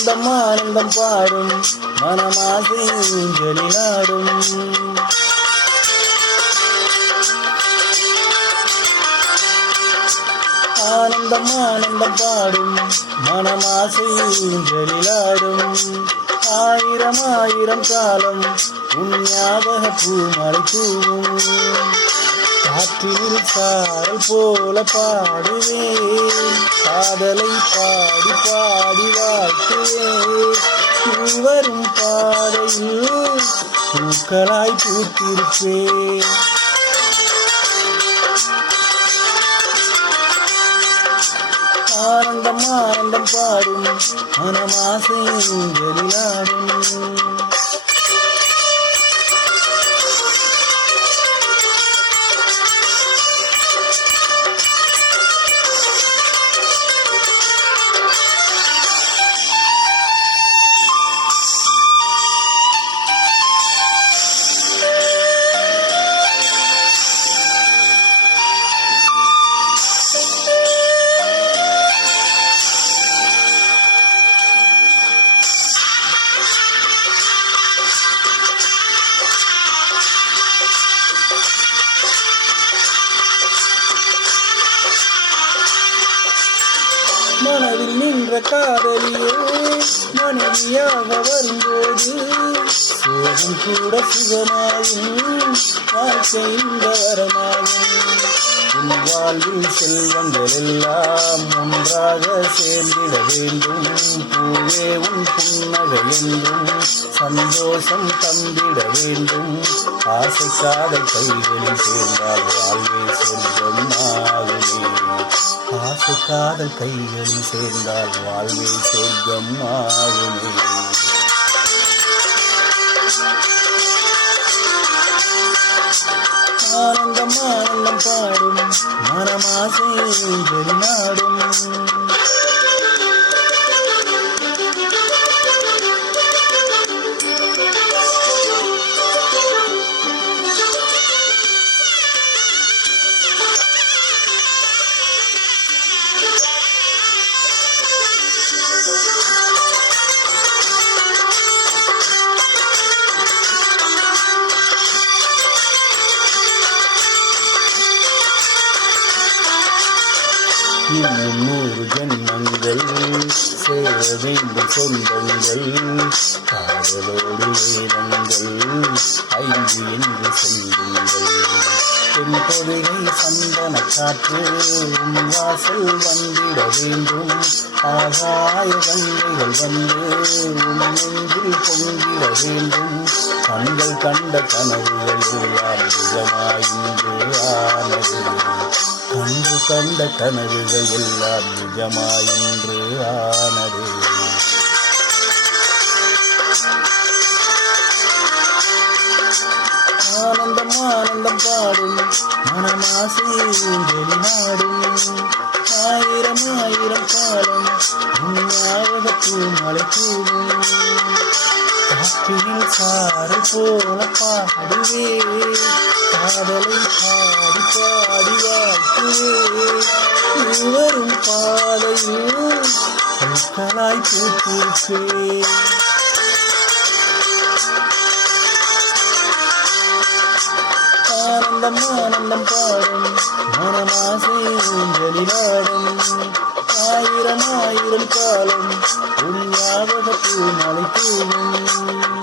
ஆனந்தம் ஆனந்தம் பாடும் மனமாசை ஊஞ்சலிலாடும். ஆனந்தம் ஆனந்தம் பாடும் மனமாசை ஊஞ்சலிலாடும். ஆயிரம் ஆயிரம் காலம் உன் ஞாபக பூமலை தூவும். காற்றில் சாரல் போல பாடுவேன், காதலை பாடி பாடி வாழ்த்துவேன். நீ வரும் பாதையில் பூக்களாய் பூத்திருப்பேன். ஆனந்தம் ஆனந்தம் பாடும் மனமாசை ஊஞ்சலிலாடும். மனதில் நின்ற காதலியே மனைவியாக வரும்போது சோகம் கூட சுகமாகும், வாழ்க்கை இந்த வரமாகும். உன் வாழ்வில் செல்வங்கள் எல்லாம் ஒன்றாக சேர்ந்திட வேண்டும். பூவே உன் புன்னகை என்றும் சந்தோஷம் தந்திட வேண்டும். ஆசை காதல் கைகளில் சேர்ந்தால் வாழ்வே சொர்க்கம் ஆகுமே. ஆசை காதல் கைகளில் சேர்ந்தால் வாழ்வே சொர்க்கம் ஆகுமே. ஆனந்தம் ஆனந்தம் பாடும் மனமாசை ஊஞ்சலிலாடும். இன்னும் 100 ஜென்மங்கள் சேர வேண்டும் சொந்தங்கள். காதலோடு வேதங்கள் 5 என்று சொல்லுங்கள். தென் பொதிகை சந்தன காற்று உன் வாசல் வந்திட வேண்டும். ஆகாய கங்கைகள் வந்து உன் நெஞ்சில் பொங்கிட வேண்டும். கண்கள் கண்ட கனவுகள் எல்லாம் நிஜமாயின்று ஆனது. கண்கள் கண்ட கனவுகள் எல்லாம் நிஜமாயின்று ஆனது. ஆனந்தம் ஆனந்தம் பாடும் மனமாசை ஊஞ்சலிலாடும். ஆயிரம் ஆயிரம் காலம் உன் ஞாபக பூமலை தூவும். காற்றில் சாரல் போல பாடுவேன், காதலை பாடி பாடி வாழ்த்துவேன். நீ வரும் பாதையில் பூக்களாய் பூத்திருப்பேன். ஆனந்தம் ஆனந்தம் பாடும் மனமாசை ஊஞ்சலிலாடும். ஆயிரம் ஆயிரம் காலம் உன் ஞாபக பூமலை தூவும்.